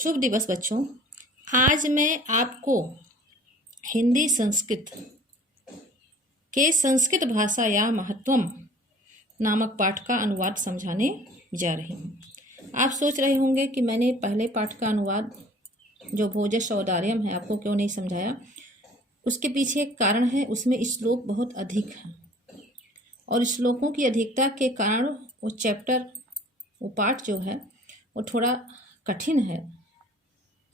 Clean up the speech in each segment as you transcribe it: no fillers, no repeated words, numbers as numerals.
शुभ दिवस बच्चों। आज मैं आपको हिंदी संस्कृत के संस्कृत भाषा या महत्वम नामक पाठ का अनुवाद समझाने जा रही हूँ। आप सोच रहे होंगे कि मैंने पहले पाठ का अनुवाद जो भोजस औदार्यम है आपको क्यों नहीं समझाया। उसके पीछे एक कारण है, उसमें श्लोक बहुत अधिक है और श्लोकों की अधिकता के कारण वो पाठ जो है वो थोड़ा कठिन है,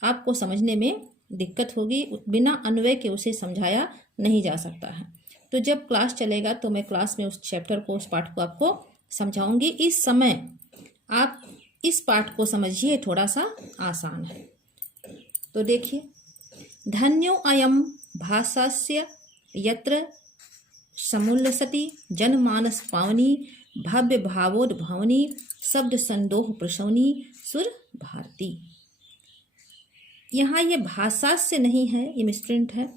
आपको समझने में दिक्कत होगी। बिना अन्वय के उसे समझाया नहीं जा सकता है। तो जब क्लास चलेगा तो मैं क्लास में उस चैप्टर को, उस पाठ को आपको समझाऊंगी। इस समय आप इस पाठ को समझिए, थोड़ा सा आसान है। तो देखिए, धन्यो अयम भाषास्य यत्र समुल्लसति जनमानस पावनी भव्य भावोद्भवनी शब्द संदोह प्रसवनी सुर भारती। यहाँ ये भाषा से नहीं है, ये मिसप्रिंट है।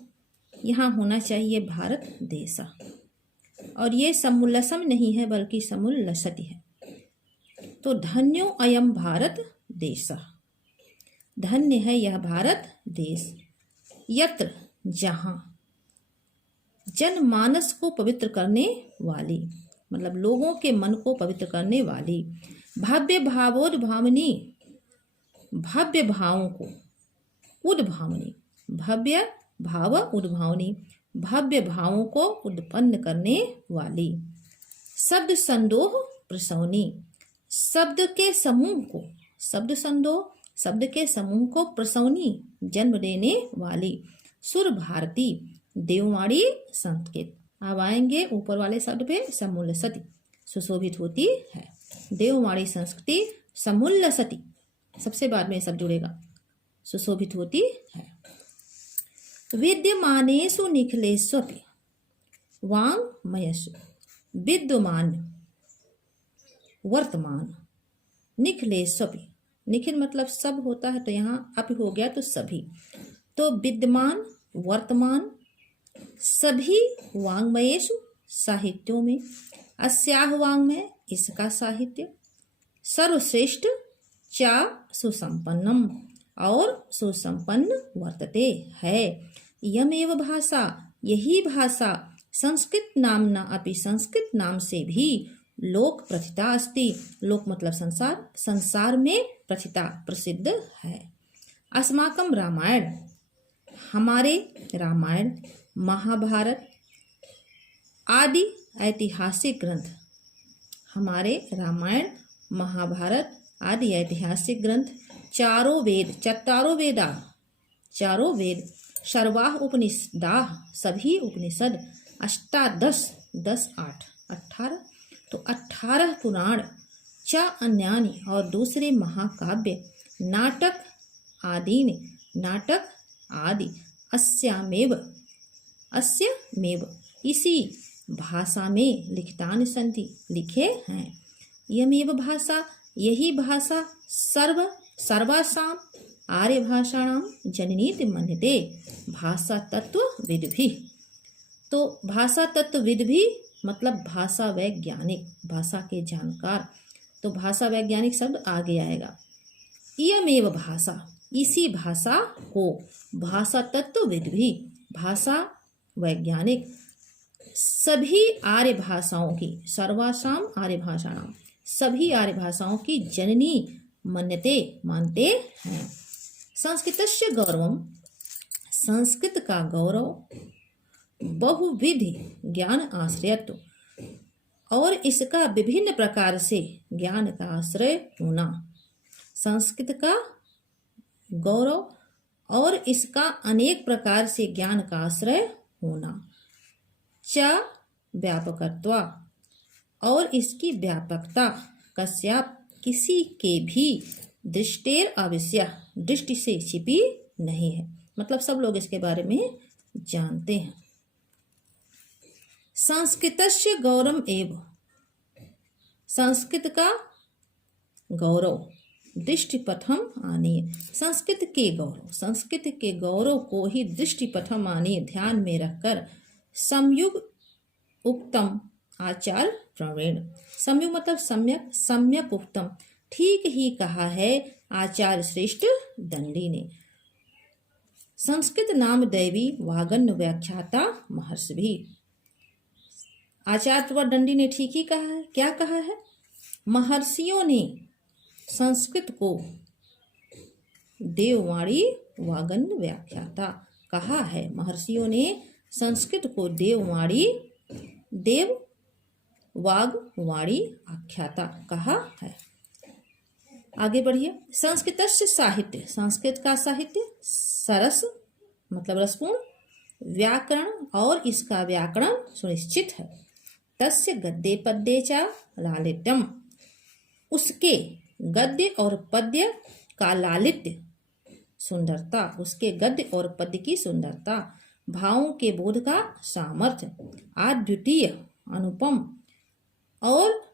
यहाँ होना चाहिए भारत देशा, और ये समुल्लसम नहीं है बल्कि समुल्लसति है। तो धन्यो अयम भारत देशा, धन्य है यह भारत देश। यत्र जहाँ, जनमानस को पवित्र करने वाली, मतलब लोगों के मन को पवित्र करने वाली। भव्य भावोद्भावनी, भव्य भावों को, उद्भावनी, भव्य भाव उद्भावनी, भव्य भावों को उत्पन्न करने वाली। शब्द संदोह प्रसवनी, शब्द के समूह को, शब्द संदोह, शब्द के समूह को प्रसवनी, जन्म देने वाली। सुर भारती, देववाणी संस्कृत। अब आएंगे ऊपर वाले शब्द पे, समुल्लसति, सुशोभित होती है। देववाणी संस्कृति समुल्लसति, सबसे बाद में सब जुड़ेगा, सुशोभित होती है। विद्यमानेषु निखिलेष्वपि वाङ्मयेषु, विद्यमान वर्तमान, निखिलेष्वपि, निखिल मतलब सब होता है, तो यहाँ अप हो गया तो सभी। तो विद्यमान वर्तमान सभी वाङ्मयेषु, साहित्यों में, अस्याह वाङ्मय, इसका साहित्य, सर्वश्रेष्ठ चा सुसंपन्नम, और सुसंपन्न वर्तते है। यमेव भाषा, यही भाषा, संस्कृत नामना अपि, संस्कृत नाम से भी लोक प्रथिता अस्ति। लोक मतलब संसार, संसार में प्रथिता प्रसिद्ध है। अस्माकं रामायण, हमारे रामायण, महाभारत आदि ऐतिहासिक ग्रंथ, हमारे रामायण महाभारत आदि ऐतिहासिक ग्रंथ, चारों वेद, चत्तारों वेदा, चारों वेद, सर्वाः उपनिषदाः, सभी उपनिषद, अष्टादश, 10 8 18, तो 18 पुराण, च अन्यानि, और दूसरे महाकाव्य, नाटक आदीनि, नाटक आदि, अस्यामेव, अस्यमेव, इसी भाषा में लिखितानि सन्ति, लिखे हैं। यमेव भाषा, यही भाषा, सर्वासाम आर्य भाषाणाम जननीति मन्यते, भाषा तत्व विद्भि। तो भाषा तत्व विद्भि मतलब भाषा वैज्ञानिक, भाषा के जानकार। तो भाषा वैज्ञानिक शब्द आगे आएगा। इयमेव भाषा, इसी भाषा को, भाषा तत्व विद्भि, भाषा वैज्ञानिक, सभी आर्य भाषाओं की, सर्वासाम आर्य भाषाणाम, सभी आर्य भाषाओं की जननी मन्यते, मानते हैं। संस्कृतस्य गौरवम, संस्कृत का गौरव, बहुविधि ज्ञान आश्रयत्व, और इसका विभिन्न प्रकार से ज्ञान का आश्रय होना। संस्कृत का गौरव और इसका अनेक प्रकार से ज्ञान का आश्रय होना। च व्यापकत्वा, और इसकी व्यापकता, कस्याप, किसी के भी, दृष्टेर अविष्य, दृष्टि से छिपी नहीं है, मतलब सब लोग इसके बारे में जानते हैं। संस्कृतस्य गौरवम एव, संस्कृत का गौरव, दृष्टिपथम आनीय, संस्कृत के गौरव, संस्कृत के गौरव को ही दृष्टिपथम आनीय, ध्यान में रखकर, संयुग उक्तम आचार प्रवीण, संयुग मतलब सम्यक, सम्यक उक्तम, ठीक ही कहा है, आचार्य श्रेष्ठ दंडी ने। संस्कृत नाम दैवी वागन्य व्याख्याता महर्षि भी। आचार्य व दंडी ने ठीक ही कहा है। क्या कहा है? महर्षियों ने संस्कृत को देववाणी वागन्य व्याख्याता कहा है। महर्षियों ने संस्कृत को देववाणी देव वाग्वाणी आख्याता कहा है। आगे बढ़िए। संस्कृतस्य साहित्य, संस्कृत का साहित्य सरस मतलब रसपूर्ण, व्याकरण और इसका व्याकरण सुनिश्चित है। तस्य गद्य पद्ये च लालित्यम, उसके गद्य और पद्य का लालित्य सुंदरता, उसके गद्य और पद्य की सुंदरता, भावों के बोध का सामर्थ्य, अद्वितीय अनुपम, और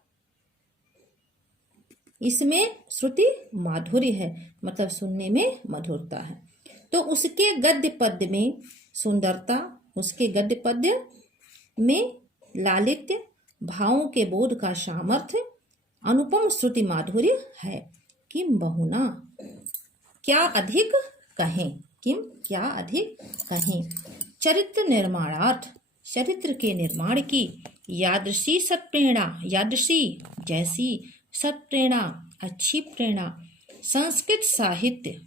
इसमें श्रुति माधुर्य है मतलब सुनने में मधुरता है। तो उसके गद्य पद्य में सुंदरता, उसके गद्य पद्य में लालित्य, भावों के बोध का सामर्थ्य, अनुपम श्रुति माधुर्य है। किम बहुना, क्या अधिक कहें, किम क्या अधिक कहें। चरित्र निर्माणार्थ, चरित्र के निर्माण की यादृशी सत्प्रेरणा, यादृशी जैसी, सत्प्रेरणा अच्छी प्रेरणा, संस्कृत साहित्य,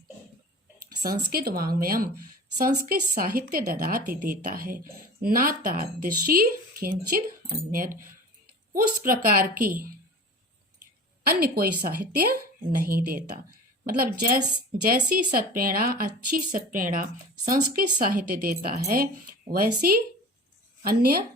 संस्कृत वाङ्मयम, संस्कृत साहित्य ददाति देता है, ना तादृशी किंचित अन्यद, उस प्रकार की अन्य कोई साहित्य नहीं देता। मतलब जैसी सत्प्रेरणा, अच्छी सत्प्रेरणा संस्कृत साहित्य देता है वैसी अन्य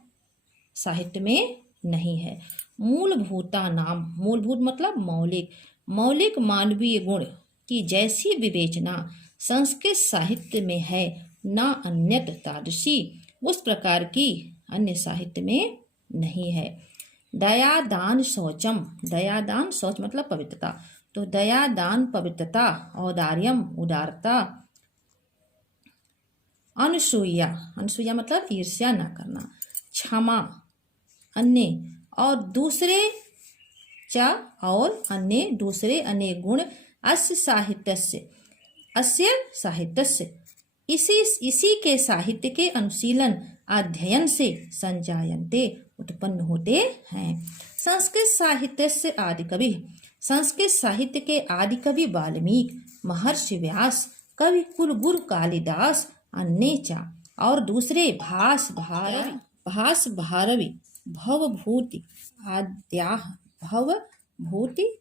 साहित्य में नहीं है। मूलभूता नाम, मूलभूत मतलब मौलिक, मौलिक मानवीय गुण की जैसी विवेचना संस्कृत साहित्य में है, ना अन्यत तादृशी, उस प्रकार की अन्य साहित्य में नहीं है। दया दान शौचम, दया दान शौच मतलब पवित्रता, तो दया दान पवित्रता, औदार्यम उदारता, अनुसूया, अनुसूया मतलब ईर्ष्या न करना, क्षमा, अन्य और दूसरे चा और अन्य, दूसरे अन्य गुण, अस्य साहित्यस्य, अस्य साहित्यस्य, इसी के साहित्य के अनुशीलन अध्ययन से संजायन्ते उत्पन्न होते हैं। संस्कृत साहित्य से आदि कवि, संस्कृत साहित्य के आदि कवि वाल्मीकि, महर्षि व्यास, कवि कुल गुरु कालिदास, अन्य चा और दूसरे भास भारवी भवभूति आद्याः, भवभूति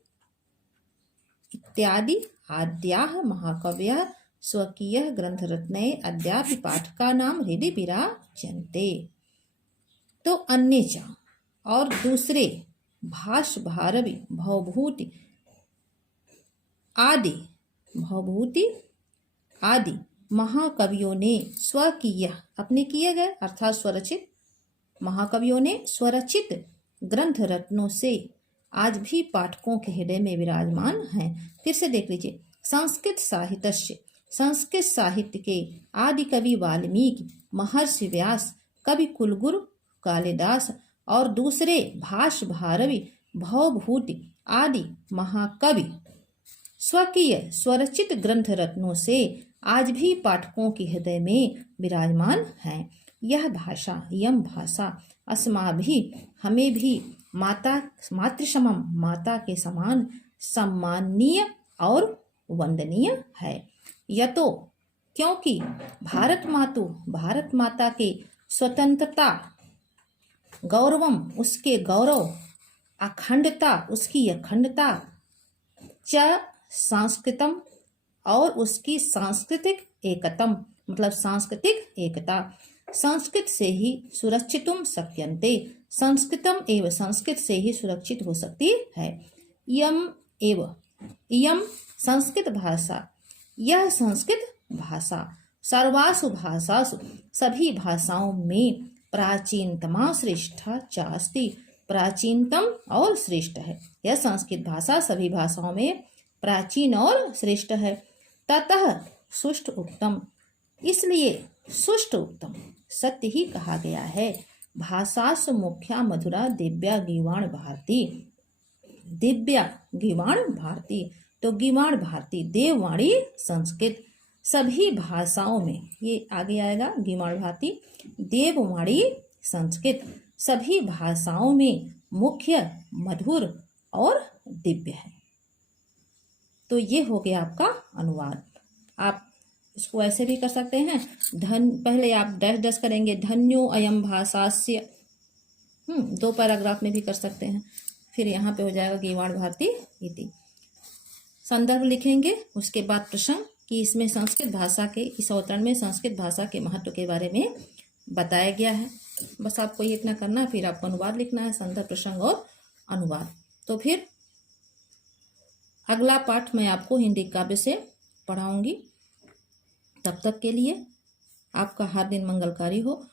इत्यादि आद्याः महाकवयः स्वकीय ग्रंथरत्ने अद्यापि पाठकानां हृदि विराजन्ते। तो अन्य चा और दूसरे भाष भारवी भवभूति आदि, भवभूति आदि महाकवियों ने स्वकीय अपने किए गए अर्थात स्वरचित, महाकवियों ने स्वरचित ग्रंथ रत्नों से आज भी पाठकों के हृदय में विराजमान हैं। फिर से देख लीजिए। संस्कृत साहित्य, संस्कृत साहित्य के आदि कवि वाल्मीकि, महर्षि व्यास, कवि कुलगुरु कालिदास और दूसरे भाष भारवी भवभूति आदि महाकवि स्वकीय स्वरचित ग्रंथ रत्नों से आज भी पाठकों के हृदय में विराजमान हैं। यह भाषा, यम भाषा अस्माभिः हमें भी मातृसमम माता के समान सम्माननीय और वंदनीय है। यतो क्योंकि भारत माता के स्वतंत्रता, गौरवम उसके गौरव, अखंडता उसकी अखंडता, च सांस्कृतम और उसकी सांस्कृतिक एकतम मतलब सांस्कृतिक एकता, संस्कृत से ही सुरक्षितुम शक्यन्ते, संस्कृतम एवं संस्कृत से ही सुरक्षित हो सकती है। इयम संस्कृत भाषा, यह संस्कृत भाषा सर्वासु भाषासु सभी भाषाओं में प्राचीनतमा श्रेष्ठा चास्ति, प्राचीनतम और श्रेष्ठ है। यह संस्कृत भाषा सभी भाषाओं में प्राचीन और श्रेष्ठ है। ततः सुष्ठ उत्तम, इसलिए सुष्ठ उत्तम सत्य ही कहा गया है। भाषासु मुख्या मधुरा दिव्या गीवाण भारती, दिव्या गीवाण भारती तो गीवाण भारती देववाणी संस्कृत सभी भाषाओं में, ये आगे आएगा गीवाण भारती देववाणी संस्कृत सभी भाषाओं में मुख्य, मधुर और दिव्य है। तो ये हो गया आपका अनुवाद। आप इसको ऐसे भी कर सकते हैं, पहले आप डैश डैश करेंगे, धन्यो अयम भाषास्य, 2 पैराग्राफ में भी कर सकते हैं। फिर यहाँ पे हो जाएगा गीवाण भारती इति, संदर्भ लिखेंगे, उसके बाद प्रसंग कि इसमें संस्कृत भाषा के, इस अवतरण में संस्कृत भाषा के महत्व के बारे में बताया गया है। बस आपको ये इतना करना है, फिर आपको अनुवाद लिखना है, संदर्भ, प्रसंग और अनुवाद। तो फिर अगला पाठ मैं आपको हिंदी काव्य से पढ़ाऊंगी। तब तक के लिए आपका हर दिन मंगलकारी हो।